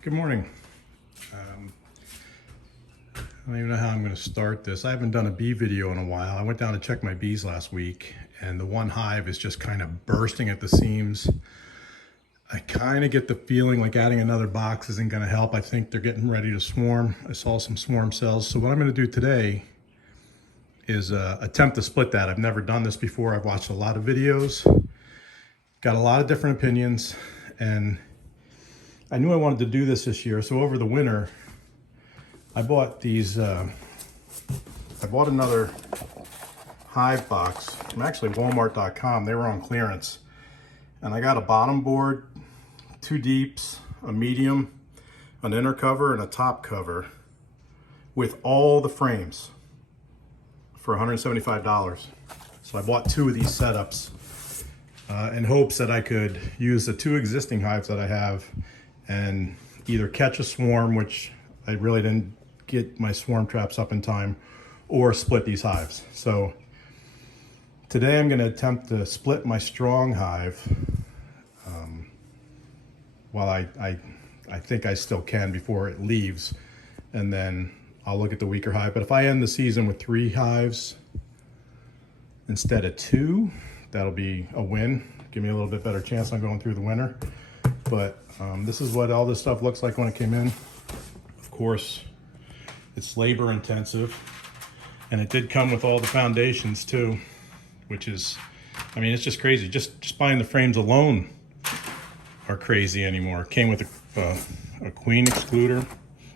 Good morning. I don't even know how I'm going to start this. I haven't done a bee video in a while. I went down to check my bees last week, and the one hive is just kind of bursting at the seams. I kind of get the feeling like adding another box isn't going to help. I think they're getting ready to swarm. I saw some swarm cells. So what I'm going to do today is attempt to split that. I've never done this before. I've watched a lot of videos, got a lot of different opinions, and I knew I wanted to do this year. So over the winter, I bought these, I bought another hive box from actually walmart.com. They were on clearance. And I got a bottom board, 2 deeps, a medium, an inner cover, and a top cover with all the frames for $175. So I bought 2 of these setups in hopes that I could use the 2 existing hives that I have and either catch a swarm, which I really didn't get my swarm traps up in time, or split these hives. So today I'm going to attempt to split my strong hive while I think I still can before it leaves, and then I'll look at the weaker hive. But if I end the season with 3 hives instead of 2, that'll be a win. Give me a little bit better chance on going through the winter. But this is what all this stuff looks like when it came in. Of course, it's labor intensive, and it did come with all the foundations too, which is, I mean, it's just crazy. Just buying the frames alone are crazy anymore. It came with a queen excluder.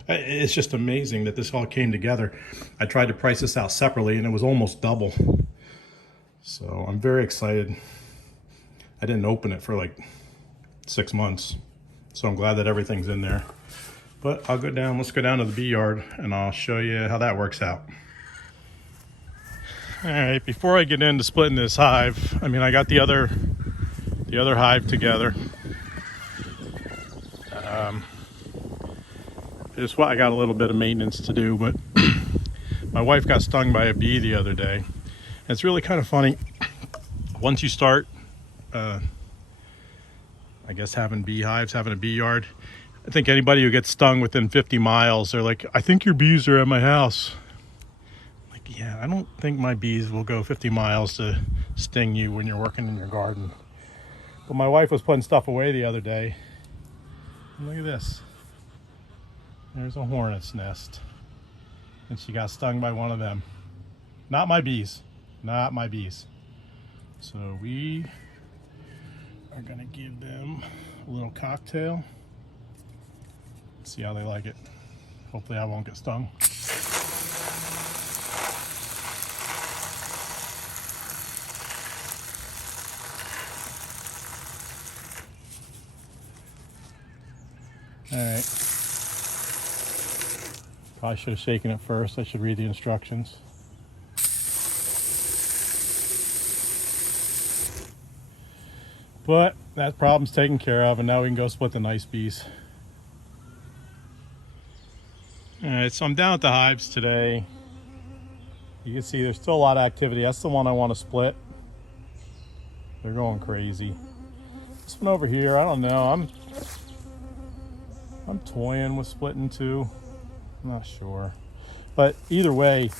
It's just amazing that this all came together. I tried to price this out separately and it was almost double. So I'm very excited. I didn't open it for like 6 months. So I'm glad that everything's in there. But I'll go down, let's go down to the bee yard and I'll show you how that works out. All right, before I get into splitting this hive, I mean, I got the other hive together. I got a little bit of maintenance to do, but my wife got stung by a bee the other day. And it's really kind of funny. Once you start, I guess having beehives, having a bee yard, I think anybody who gets stung within 50 miles, they're like, I think your bees are at my house. Like, yeah, I don't think my bees will go 50 miles to sting you when you're working in your garden. But my wife was putting stuff away the other day. And look at this. There's a hornet's nest. And she got stung by one of them. Not my bees. Not my bees. So we are gonna give them a little cocktail. See how they like it. Hopefully I won't get stung. All right. Probably should have shaken it first. I should read the instructions. But that problem's taken care of, and now we can go split the nice bees. All right, so I'm down at the hives today. You can see there's still a lot of activity. That's the one I want to split. They're going crazy. This one over here, I don't know. I'm toying with splitting 2. I'm not sure. But either way,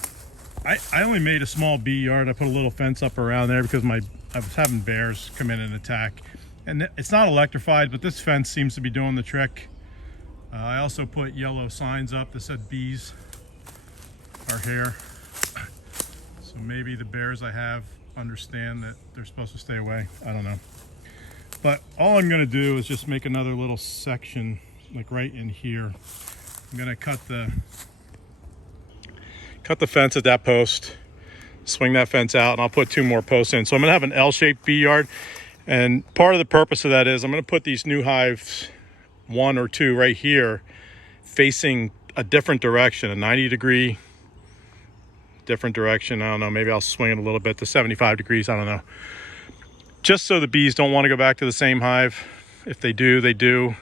I only made a small bee yard. I put a little fence up around there because I was having bears come in and attack. And it's not electrified, but this fence seems to be doing the trick. I also put yellow signs up that said bees are here. So maybe the bears I have understand that they're supposed to stay away. I don't know. But all I'm gonna do is just make another little section like right in here. I'm gonna cut the fence at that post, swing that fence out, and I'll put 2 more posts in. So I'm gonna have an L-shaped bee yard, and part of the purpose of that is I'm gonna put these new hives, 1 or 2 right here, facing a different direction, a 90-degree different direction. I don't know, maybe I'll swing it a little bit to 75 degrees, I don't know. Just so the bees don't want to go back to the same hive. If they do, they do.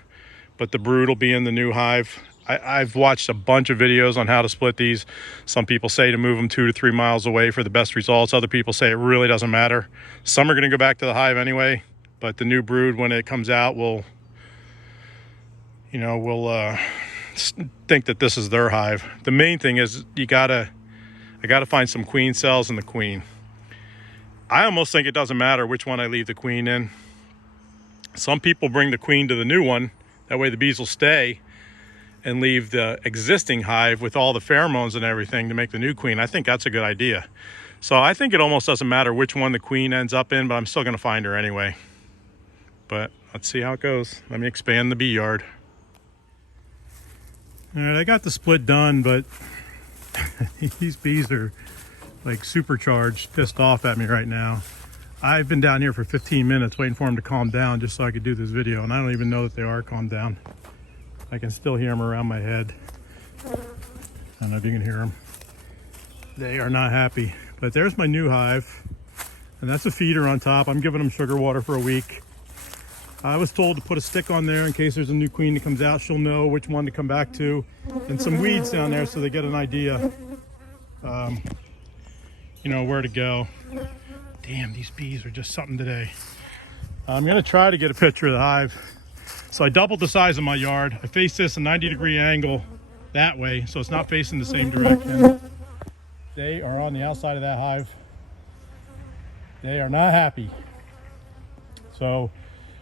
But the brood will be in the new hive. I've watched a bunch of videos on how to split these. Some people say to move them 2 to 3 miles away for the best results. Other people say it really doesn't matter. Some are going to go back to the hive anyway, but the new brood, when it comes out, will, will think that this is their hive. The main thing is I gotta find some queen cells in the queen. I almost think it doesn't matter which one I leave the queen in. Some people bring the queen to the new one, that way the bees will stay, and leave the existing hive with all the pheromones and everything to make the new queen. I think that's a good idea. So I think it almost doesn't matter which one the queen ends up in, but I'm still gonna find her anyway. But let's see how it goes. Let me expand the bee yard. All right, I got the split done, but these bees are like supercharged, pissed off at me right now. I've been down here for 15 minutes waiting for them to calm down just so I could do this video, and I don't even know that they are calmed down. I can still hear them around my head. I don't know if you can hear them. They are not happy. But there's my new hive, and that's a feeder on top. I'm giving them sugar water for a week. I was told to put a stick on there in case there's a new queen that comes out. She'll know which one to come back to, and some weeds down there so they get an idea, where to go. Damn, these bees are just something today. I'm gonna try to get a picture of the hive. So I doubled the size of my yard. I face this a 90-degree angle that way, so it's not facing the same direction. They are on the outside of that hive. They are not happy. So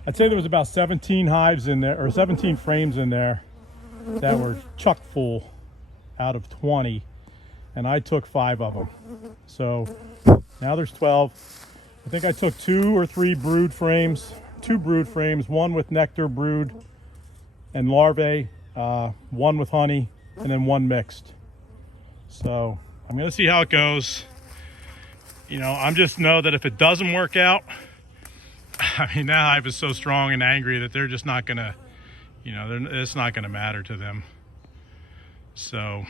I'd say there was about 17 hives in there, or 17 frames in there that were chuck full out of 20, and I took 5 of them. So now there's 12. I think I took 2 or 3 brood frames, 2 brood frames, one with nectar brood and larvae, one with honey, and then one mixed. So I'm gonna see how it goes. I'm just know that if it doesn't work out, I mean, that hive is so strong and angry that they're just not gonna, it's not gonna matter to them. So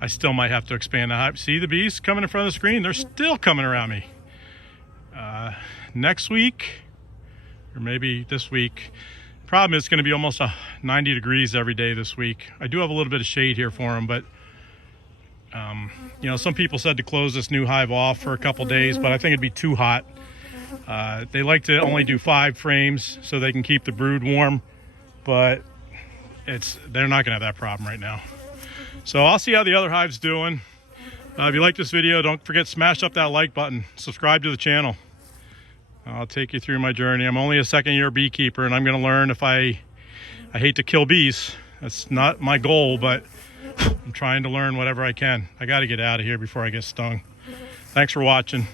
I still might have to expand the hive. See the bees coming in front of the screen? They're still coming around me. Next week, or maybe this week, problem is it's gonna be almost 90 degrees every day this week. I do have a little bit of shade here for them, but some people said to close this new hive off for a couple days, but I think it'd be too hot. They like to only do 5 frames so they can keep the brood warm, but they're not gonna have that problem right now. So I'll see how the other hive's doing. If you like this video, don't forget to smash up that like button, subscribe to the channel. I'll take you through my journey. I'm only a second-year beekeeper, and I'm gonna learn if I hate to kill bees. That's not my goal, but I'm trying to learn whatever I can. I gotta get out of here before I get stung. Thanks for watching.